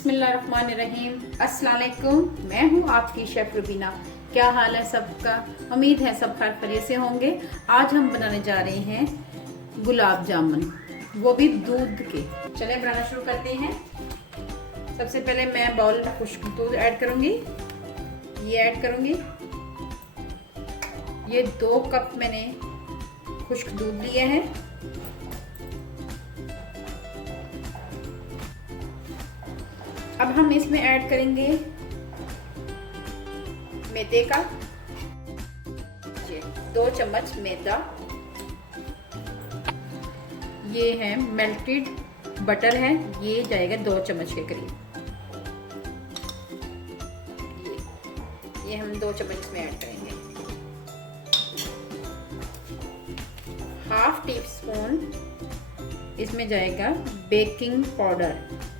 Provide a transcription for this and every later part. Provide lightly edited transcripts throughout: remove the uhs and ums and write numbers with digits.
बिस्मिल्लाहिर्रहमानिर्रहीम। अस्सलाम वालेकुम। मैं हूँ आपकी शेफ रुबीना। क्या हाल है सबका? उम्मीद है सब खैर खैरियत से होंगे। आज हम बनाने जा रहे हैं गुलाब जामुन, वो भी दूध के। चले बनाना शुरू करते हैं। सबसे पहले मैं बाउल में खुश्क दूध ऐड करूँगी। ये ऐड करूँगी। ये 2 कप मैंने खुश्क दूध लिए हैं। अब हम इसमें ऐड करेंगे मैदे का 2 चम्मच मैदा। ये है मेल्टेड बटर है, ये जाएगा 2 चम्मच के करीब। ये हम 2 चम्मच इसमें ऐड करेंगे। हाफ टी स्पून इसमें जाएगा baking powder,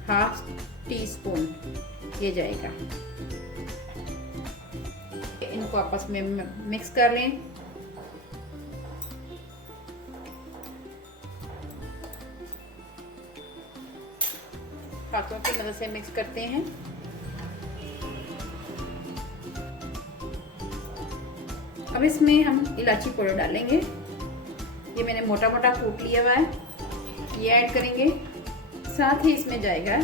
half tea spoon ये जाएगा। इनको आपस में मिक्स कर लें। हाथों की मदद से मिक्स करते हैं। अब इसमें हम इलायची पाउडर डालेंगे। ये मैंने मोटा मोटा कूट लिया हुआ है, ये ऐड करेंगे। साथ ही इसमें जाएगा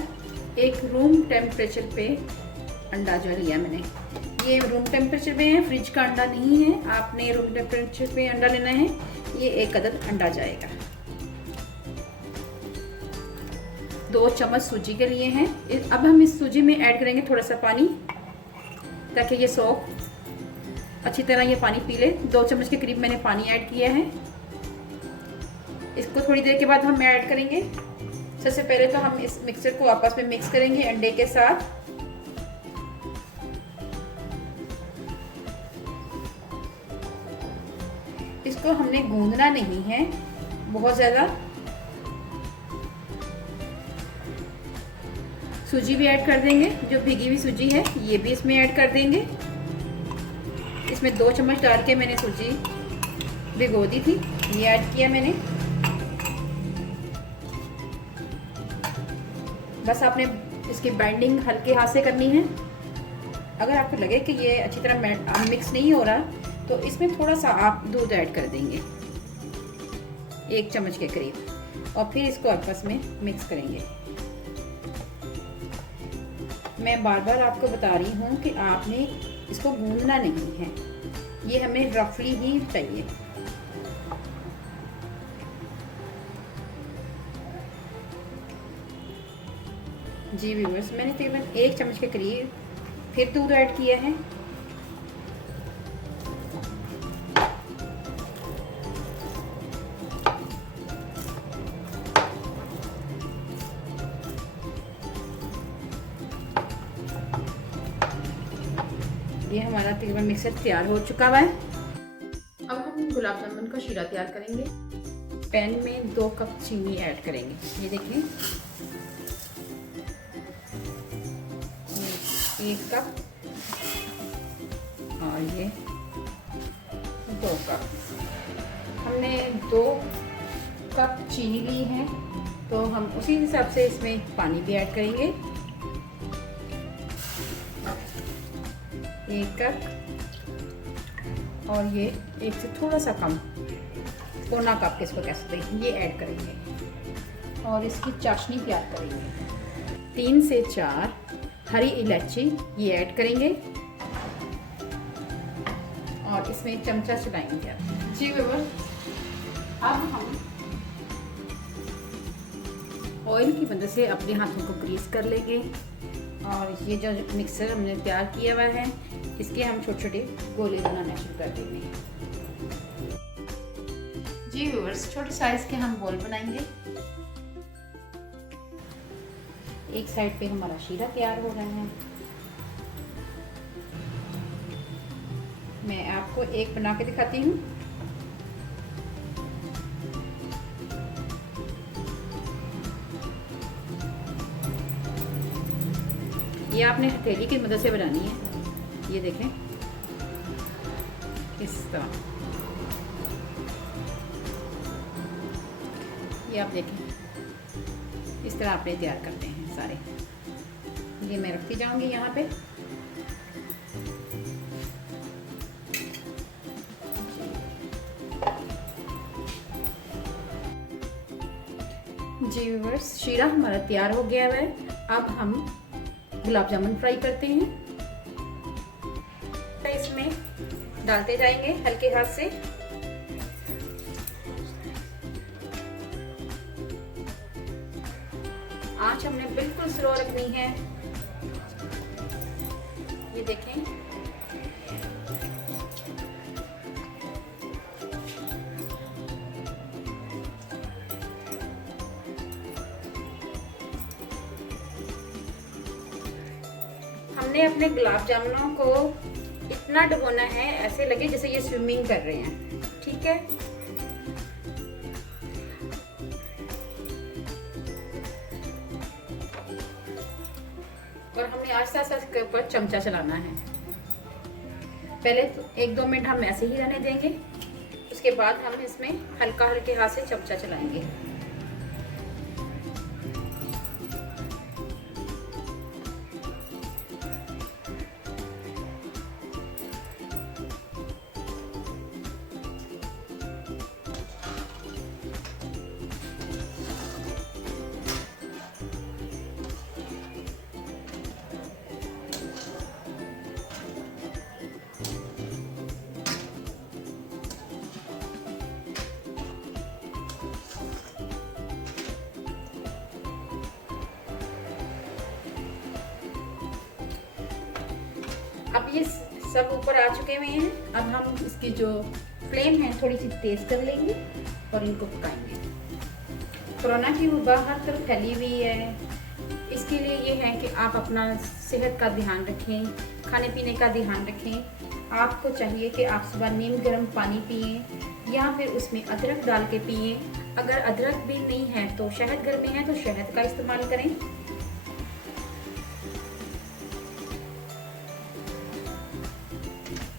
एक रूम टेम्परेचर पे अंडा जो लिया मैंने, ये रूम टेम्परेचर पे है, फ्रिज का अंडा नहीं है। आपने रूम टेम्परेचर पे अंडा लेना है। ये 1 अदद अंडा जाएगा। 2 चम्मच सूजी के लिए हैं। अब हम इस सूजी में ऐड करेंगे थोड़ा सा पानी, ताकि ये सॉफ्ट अच्छी तरह ये पानी पी ले। 2 चम्मच के करीब मैंने पानी ऐड किया है। इसको थोड़ी देर के बाद हम ऐड करेंगे। सबसे पहले तो हम इस मिक्सचर को आपस में मिक्स करेंगे अंडे के साथ। इसको हमने गूंदना नहीं है बहुत ज्यादा। सूजी भी ऐड कर देंगे, जो भीगी हुई सूजी है ये भी इसमें ऐड कर देंगे। इसमें 2 चम्मच डाल के मैंने सूजी भिगो दी थी, ये ऐड किया मैंने। बस आपने इसकी बाइंडिंग हल्के हाथ से करनी है। अगर आपको लगे कि ये अच्छी तरह मिक्स नहीं हो रहा, तो इसमें थोड़ा सा आप दूध ऐड कर देंगे 1 चम्मच के करीब, और फिर इसको आपस में मिक्स करेंगे। मैं बार बार आपको बता रही हूँ कि आपने इसको गूंदना नहीं है, ये हमें रफली ही चाहिए। जी व्यूअर्स, मैंने तकरीबन 1 चम्मच के करीब फिर दूध ऐड किया है। ये हमारा तकरीबन मिक्सर तैयार हो चुका हुआ है। अब हम गुलाब जामुन का शीरा तैयार करेंगे। पैन में 2 कप चीनी ऐड करेंगे। ये देखिए 1 कप और ये 2 कप। हमने 2 कप चीनी ली है, तो हम उसी हिसाब से इसमें पानी भी ऐड करेंगे। 1 कप और ये 1 से थोड़ा सा कम, पौना कप इसको कह सकते हैं, ये ऐड करेंगे। और इसकी चाशनी तैयार करेंगे। 3 से 4 हरी इलायची ये ऐड करेंगे, और इसमें चमचा चलाएंगे। जी व्यूअर्स, अब हम ऑयल की मदद से अपने हाथों को ग्रीस कर लेंगे, और ये जो मिक्सर हमने तैयार किया हुआ है, इसके हम छोटे छोटे गोले बनाना शुरू कर देंगे। जी व्यूअर्स, छोटे साइज के हम गोल बनाएंगे। एक साइड पे हमारा शीरा तैयार हो रहा है। मैं आपको एक बना के दिखाती हूँ। ये आपने हथेली की मदद से बनानी है। ये देखें इस तरह, ये आप देखें इस तरह आपने तैयार करते हैं सारे। ये मैं रखती जाऊंगी यहाँ पे। जी व्यूअर्स, शीरा हमारा तैयार हो गया है। अब हम गुलाब जामुन फ्राई करते हैं। इसमें डालते जाएंगे हल्के हाथ से। आंच हमने बिल्कुल स्लो रखनी है। ये देखें, हमने अपने गुलाब जामुनों को इतना डुबोना है ऐसे लगे जैसे ये स्विमिंग कर रहे हैं, ठीक है। और हमने आस्ते आस्ते इसके ऊपर चमचा चलाना है। पहले तो 1-2 मिनट हम ऐसे ही रहने देंगे, उसके बाद हम इसमें हल्के हाथ से चमचा चलाएंगे। अब ये सब ऊपर आ चुके हुए हैं। अब हम इसकी जो फ्लेम है थोड़ी सी तेज कर लेंगे और इनको पकाएंगे। कोरोना की वबा हर तरफ फैली हुई है, इसके लिए ये है कि आप अपना सेहत का ध्यान रखें, खाने पीने का ध्यान रखें। आपको चाहिए कि आप सुबह नीम गर्म पानी पिएं या फिर उसमें अदरक डाल के पिएं। अगर अदरक भी नहीं है तो शहद घर में है तो शहद का इस्तेमाल करें।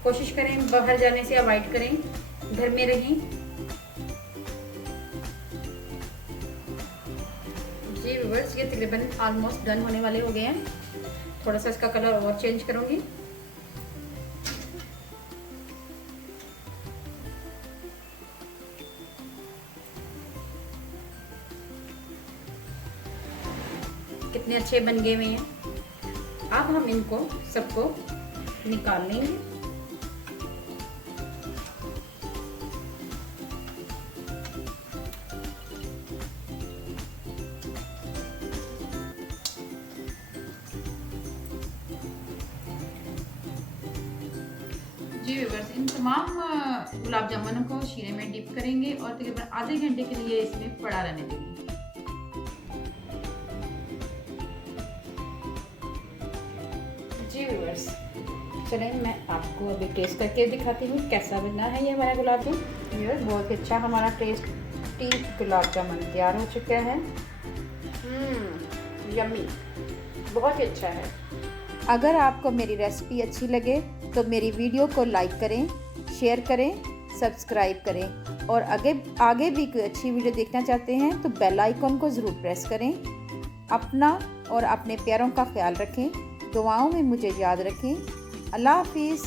कोशिश करें बाहर जाने से अवॉइड करें, घर में रहें। जी व्यूअर्स, ये तकरीबन ऑलमोस्ट डन होने वाले हो गए हैं। थोड़ा सा इसका कलर और चेंज करूंगी। कितने अच्छे बन गए हुए हैं। अब हम इनको सबको निकाल लेंगे। जी व्यूअर्स, इन तमाम गुलाब जामुनों को शीरे में डिप करेंगे और तकरीबन आधे घंटे के लिए इसमें पड़ा रहने देंगे। जी व्यूअर्स, चलें मैं आपको अभी टेस्ट करके दिखाती हूँ कैसा बना है ये हमारा गुलाब जामुन। व्यूअर्स, बहुत ही अच्छा हमारा टेस्टी गुलाब जामुन तैयार हो चुका है। यम्मी, बहुत ही अच्छा है। अगर आपको मेरी रेसिपी अच्छी लगे तो मेरी वीडियो को लाइक करें, शेयर करें, सब्सक्राइब करें और आगे भी कोई अच्छी वीडियो देखना चाहते हैं तो बेल आइकन को ज़रूर प्रेस करें। अपना और अपने प्यारों का ख्याल रखें, दुआओं में मुझे याद रखें। अल्लाह हाफिज़।